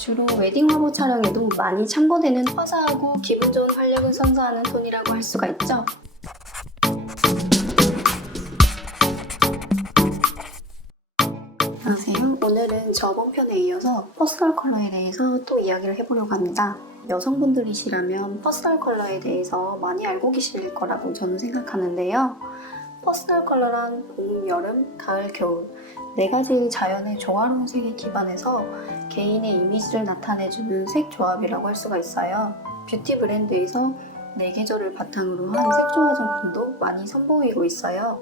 주로 웨딩 화보 촬영에도 많이 참고되는 화사하고 기분 좋은 활력을 선사하는 톤이라고 할 수가 있죠. 안녕하세요. 오늘은 저번 편에 이어서 퍼스널 컬러에 대해서 또 이야기를 해보려고 합니다. 여성분들이시라면 퍼스널 컬러에 대해서 많이 알고 계실 거라고 저는 생각하는데요. 퍼스널 컬러란 봄, 여름, 가을, 겨울 네 가지 자연의 조화로운 색에 기반해서 개인의 이미지를 나타내주는 색 조합이라고 할 수가 있어요. 뷰티 브랜드에서 네 계절을 바탕으로 한 색 조화 정품도 많이 선보이고 있어요.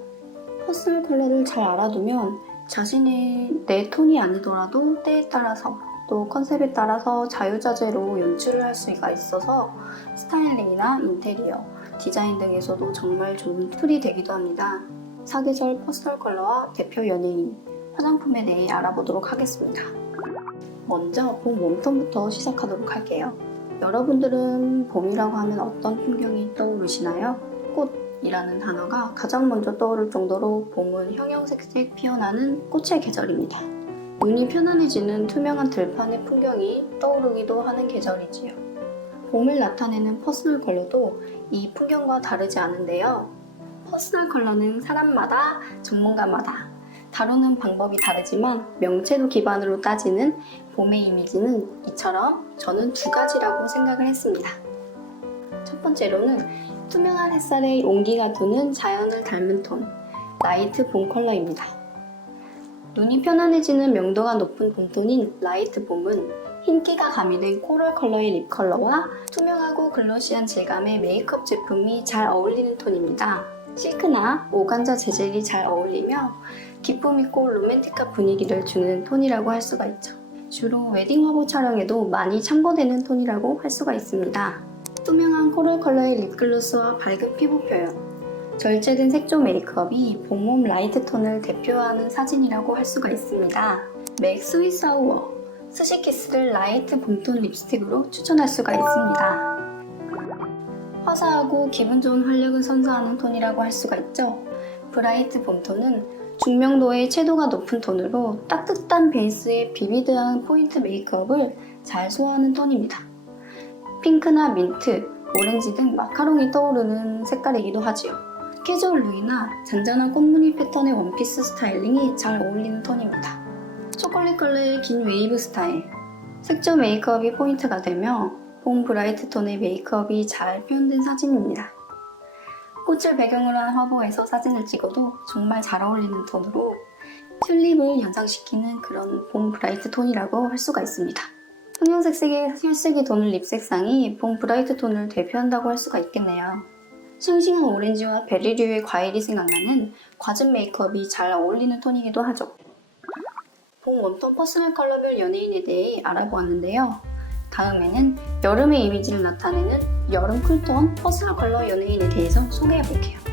퍼스널 컬러를 잘 알아두면 자신의 내 톤이 아니더라도 때에 따라서 또 컨셉에 따라서 자유자재로 연출을 할 수가 있어서 스타일링이나 인테리어, 디자인 등에서도 정말 좋은 툴이 되기도 합니다. 사계절 퍼스널 컬러와 대표 연예인, 화장품에 대해 알아보도록 하겠습니다. 먼저 봄 웜톤부터 시작하도록 할게요. 여러분들은 봄이라고 하면 어떤 풍경이 떠오르시나요? 꽃이라는 단어가 가장 먼저 떠오를 정도로 봄은 형형색색 피어나는 꽃의 계절입니다. 눈이 편안해지는 투명한 들판의 풍경이 떠오르기도 하는 계절이지요. 봄을 나타내는 퍼스널 컬러도 이 풍경과 다르지 않은데요. 퍼스널 컬러는 사람마다 전문가마다 다루는 방법이 다르지만 명체도 기반으로 따지는 봄의 이미지는 이처럼 저는 두 가지라고 생각을 했습니다. 첫 번째로는 투명한 햇살에 온기가 도는 자연을 닮은 톤, 라이트 봄 컬러입니다. 눈이 편안해지는 명도가 높은 봄톤인 라이트 봄은 흰기가 가미된 코랄 컬러의 립 컬러와 투명하고 글로시한 질감의 메이크업 제품이 잘 어울리는 톤입니다. 실크나 오간자 재질이 잘 어울리며 기품 있고 로맨틱한 분위기를 주는 톤이라고 할 수가 있죠. 주로 웨딩 화보 촬영에도 많이 참고되는 톤이라고 할 수가 있습니다. 투명한 코랄 컬러의 립글로스와 밝은 피부 표현, 절제된 색조 메이크업이 봄웜 라이트 톤을 대표하는 사진이라고 할 수가 있습니다. 맥 스위사우어, 스시키스를 라이트 봄톤 립스틱으로 추천할 수가 있습니다. 화사하고 기분 좋은 활력을 선사하는 톤이라고 할 수가 있죠. 브라이트 봄톤은 중명도의 채도가 높은 톤으로 따뜻한 베이스에 비비드한 포인트 메이크업을 잘 소화하는 톤입니다. 핑크나 민트, 오렌지 등 마카롱이 떠오르는 색깔이기도 하지요. 캐주얼 룩이나 잔잔한 꽃무늬 패턴의 원피스 스타일링이 잘 어울리는 톤입니다. 초콜릿 컬러의 긴 웨이브 스타일, 색조 메이크업이 포인트가 되며 봄 브라이트 톤의 메이크업이 잘 표현된 사진입니다. 꽃을 배경으로 한 화보에서 사진을 찍어도 정말 잘 어울리는 톤으로 튤립을 연상시키는 그런 봄 브라이트 톤이라고 할 수가 있습니다. 형형색색의 혈색이 도는 립 색상이 봄 브라이트 톤을 대표한다고 할 수가 있겠네요. 싱싱한 오렌지와 베리류의 과일이 생각나는 과즙 메이크업이 잘 어울리는 톤이기도 하죠. 봄 웜톤 퍼스널 컬러별 연예인에 대해 알아보았는데요. 다음에는 여름의 이미지를 나타내는 여름 쿨톤 퍼스널 컬러 연예인에 대해서 소개해 볼게요.